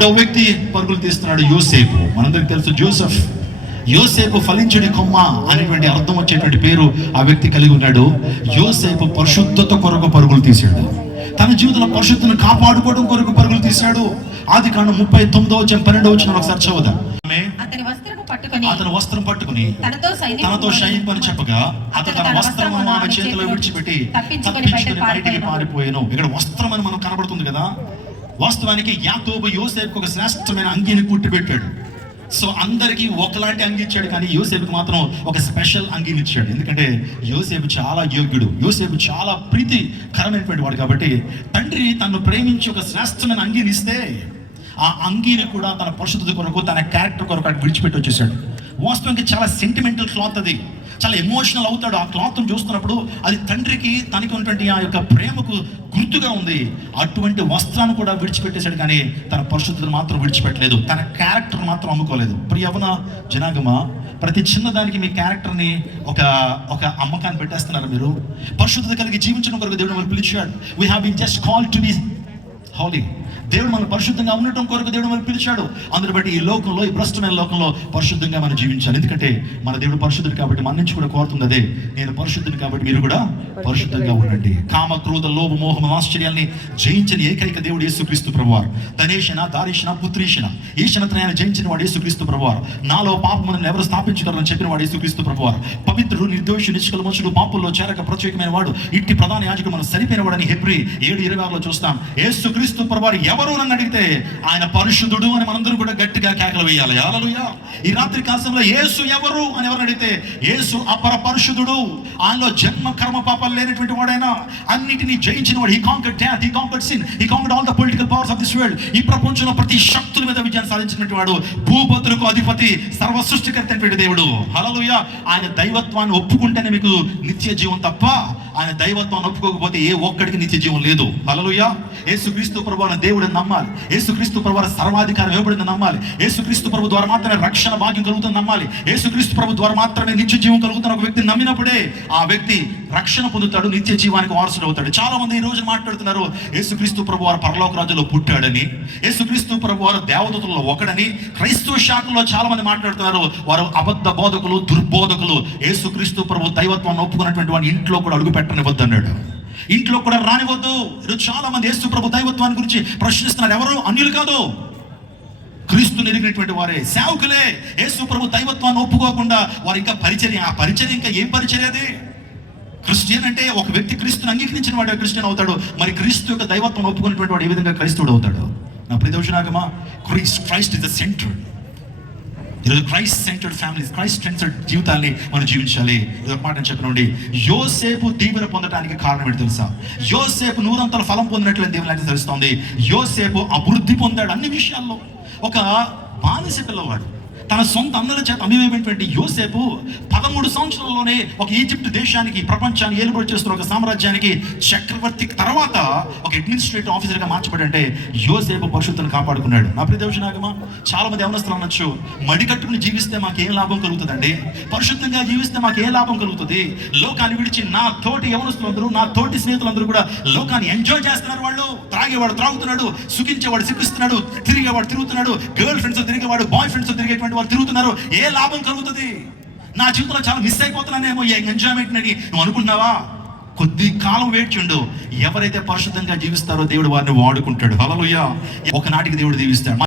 రెండో వ్యక్తి పరుగులు తీస్తున్నాడు యోసేపు. మనందరికి తెలుసు జోసెఫ్. యోసేపు ఫలించుడి కొమ్మ అనేటువంటి అర్థం వచ్చేటువంటి పేరు ఆ వ్యక్తి కలిగి ఉన్నాడు. యోసేపు పరిశుద్ధత కొరకు పరుగులు తీశాడు. తన జీవితంలో పరిశుద్ధను కాపాడుకోవడం కొరకు పరుగులు తీశాడు. ఆది కాండం ముప్పై తొమ్మిదో వచ్చిన పన్నెండో వచ్చిన ఒకసారి చదువుదాం? అతని వస్త్రం పట్టుకుని తనతో శయింపని చెప్పగా అతను తన వస్త్రం ఆమె చేతిలో విడిచిపెట్టి తప్పించుకొని బయటికి. పారిపోయాను. ఇక్కడ వస్త్రం అని మనం కనబడుతుంది కదా? వాస్తవానికి యాకోబు యోసేపుకు ఒక శ్రేష్టమైన అంగీని కుట్టి పెట్టాడు సో అందరికీ ఒకలాంటి అంగి ఇచ్చాడు కానీ యోసేపుకి మాత్రం ఒక స్పెషల్ అంగీని ఇచ్చాడు. ఎందుకంటే యోసేపు చాలా యోగ్యుడు యోసేపు చాలా ప్రీతికరమైనటువంటి వాడు కాబట్టి తండ్రి తను ప్రేమించి ఒక శ్రేష్టమైన అంగీని ఇస్తే ఆ అంగీని కూడా తన పరిశుద్ధత కొరకు తన క్యారెక్టర్ కొరకు అటు విడిచిపెట్టి వచ్చేసాడు. వాస్తవానికి చాలా సెంటిమెంటల్ క్లాత్ అది. చాలా ఎమోషనల్ అవుతాడు. ఆ క్లాత్ను చూస్తున్నప్పుడు అది తండ్రికి తనకి ఉన్నటువంటి ఆ యొక్క ప్రేమకు గుర్తుగా ఉంది. అటువంటి వస్త్రాన్ని కూడా విడిచిపెట్టేశాడు కానీ తన పరిశుద్ధతను మాత్రం విడిచిపెట్టలేదు. తన క్యారెక్టర్ మాత్రం అమ్ముకోలేదు. ప్రియవన జనాగమ ప్రతి చిన్నదానికి మీ క్యారెక్టర్ని ఒక ఒక అమ్మకాన్ని పెట్టేస్తున్నారు మీరు. పరిశుద్ధత కలిగి జీవించడం కొరకు దేవుడు మనం పిలిచాడు. We have been just call to be holy దేవుడు మనం పరిశుద్ధంగా ఉండటం కొరకు దేవుడు మనం పిలిచాడు. అందుని బట్టి ఈ లోకంలో ఈ భ్రష్టమైన లోకంలో పరిశుద్ధంగా మనం జీవించాలి. ఎందుకంటే మన దేవుడు పరిశుద్ధుడు కాబట్టి మన నుంచి కూడా కోరుతుంది అదే. నేను పరిశుద్ధుడు కాబట్టి మీరు కూడా పరిశుద్ధంగా ఉండండి. కామ క్రోధ లోభ మోహం ఆశ్చర్యాన్ని జయించిన ఏకైక దేవుడు యేసుక్రీస్తు ప్రభువారు. ధనేషణ దారేషణ పుత్రీషణ. ఈశనత్రయాన్ని జయించిన వాడు యేసుక్రీస్తు ప్రభువారు. నాలో పాపములను ఎవరు స్థాపించుతారని చెప్పిన వాడు యేసుక్రీస్తు ప్రభువారు. పవిత్రుడు నిర్దోషి నిష్కల్మషుడు పాపుల్లో చేరక ప్రత్యేకమైన వాడు. ఇట్టి ప్రధాన యాజకుడు మనం సరిపోయిన వాడని హెబ్రి ఏడు ఇరవై ఆరులో చూస్తాం. యేసుక్రీస్తు ప్రభువారు ఎవరు నన్ను అడిగితే ఆయన పరిశుద్ధుడు అని మనందరూ కూడా గట్టిగా కేకలు వేయాలి. హల్లెలూయా. ఈ రాత్రి కాలంలో యేసు ఎవరు అని ఎవరు అడిగితే యేసు అపర పరిశుద్ధుడు. ఆయనలో జన్మ కర్మ పాపాలు లేనటువంటి వాడైనా అన్నిటినీ జయించిన వాడు he conquer death he conquer sin he conquer all the political powers of this world ఈ ప్రపంచంలో ప్రతి శక్తుల మీద విజయాన్ని సాధించినటువంటి వాడు భూపతులకు అధిపతి సర్వ సృష్టికర్త దేవుడు. హల్లెలూయా. ఆయన దైవత్వాన్ని ఒప్పుకుంటేనే మీకు నిత్య జీవం తప్ప ఆయన దైవత్వం ఒప్పుకోకపోతే ఏ ఒక్కడికి నిత్య జీవం లేదు. హల్లెలూయా. యేసుక్రీస్తు ప్రభు అనే దేవుడిని నమ్మాలి. యేసుక్రీస్తు ప్రభు వారి సర్వాధికారం ఇవ్వబడింది నమ్మాలి. యేసుక్రీస్తు ప్రభు ద్వారా మాత్రమే రక్షణ భాగ్యం కలుగుతుంది నమ్మాలి. యేసుక్రీస్తు ప్రభు ద్వారా మాత్రమే నిత్య జీవం కలుగుతున్న ఒక వ్యక్తి నమ్మినప్పుడే ఆ వ్యక్తి రక్షణ పొందుతాడు నిత్య జీవానికి వారసుడు అవుతాడు. చాలా మంది ఈ రోజు మాట్లాడుతున్నారు యేసుక్రీస్తు ప్రభు వారు పరలోక రాజులో పుట్టాడని యేసుక్రీస్తు ప్రభు వారు దేవదతుల్లో ఒకడని. క్రైస్తవ శాఖలో చాలా మంది మాట్లాడుతున్నారు వారు అబద్ధ బోధకులు దుర్బోధకులు యేసుక్రీస్తు ప్రభు దైవత్వాన్ని ఒప్పుకున్నటువంటి వాడిని ఇంట్లో కూడా అడుగు పెట్టనివద్దు అన్నాడు. ఇంట్లో కూడా రానివద్దు ఈరోజు చాలా మంది యేసు ప్రభు దైవత్వాన్ని గురించి ప్రశ్నిస్తున్నారు. ఎవరు? అన్యులు కాదు. క్రీస్తు ఎరిగినటువంటి వారే. సేవకులే. యేసు ప్రభు దైవత్వాన్ని ఒప్పుకోకుండా వారు ఇంకా పరిచర్య ఆ పరిచర్య ఇంకా ఏం పరిచర్య అది? క్రిస్టియన్ అంటే ఒక వ్యక్తి క్రీస్తుని అంగీకరించిన వాడు క్రిస్టియన్ అవుతాడు. మరి క్రీస్తు యొక్క దైవత్వం ఒప్పుకున్నటువంటి వాడు ఏ విధంగా క్రైస్తవుడు అవుతాడు? నా ప్రదోషనాగమా Christ Christ is the centre. ఈరోజు Christ centred families Christ centred జీవితాన్ని మనం జీవించాలి. ఇది ఒక మాట నేను యోసేపు దీవెన పొందడానికి కారణం ఏంటి తెలుసా? యోసేపు నూరంతల ఫలం పొందినట్లు దేవుని అయితే తెలుస్తోంది. యోసేపు అభివృద్ధి పొందాడు అన్ని విషయాల్లో. ఒక బానిస పిల్లవాడు. తన సొంత అన్నల చేత అమ్మివేయబడినటువంటి యోసేపు పదమూడు సంవత్సరాల్లోనే ఒక ఈజిప్ట్ దేశానికి ప్రపంచాన్ని ఏలుబడి చేస్తున్న ఒక సామ్రాజ్యానికి చక్రవర్తి తర్వాత ఒక అడ్మినిస్ట్రేటివ్ ఆఫీసర్గా మార్చబడంటే యోసేపు పరిశుద్ధను కాపాడుకున్నాడు. నా ప్రియదేవనాగమా చాలా మంది యవనస్తులు అనొచ్చు మడికట్టుకుని జీవిస్తే మాకు ఏం లాభం కలుగుతుందండి? పరిశుద్ధంగా జీవిస్తే మాకు ఏ లాభం కలుగుతుంది? లోకాన్ని విడిచి నా తోటి యవనస్తులందరూ నా తోటి స్నేహితులందరూ కూడా లోకాన్ని ఎంజాయ్ చేస్తున్నారు వాళ్ళు. తాగేవాడు త్రాగుతున్నాడు సుఖించేవాడు సుఖిస్తున్నాడు తిరిగేవాడు తిరుగుతున్నాడు గర్ల్ ఫ్రెండ్స్ తిరిగేవాడు బాయ్ ఫ్రెండ్స్ తిరిగేటువంటి వాళ్ళు తిరుగుతున్నారు. ఏ లాభం కలుగుతుంది? నా జీవితంలో చాలా మిస్ అయిపోతున్నానేమో ఈ ఎంజాయ్మెంట్ అని నువ్వు అనుకున్నావా? కొద్ది కాలం వేడ్చుండు ఎవరైతే పరిశుద్ధంగా జీవిస్తారో దేవుడు వారిని వాడుకుంటాడు. హలలుయ ఒకనాటికి దేవుడు దీవిస్తాడు.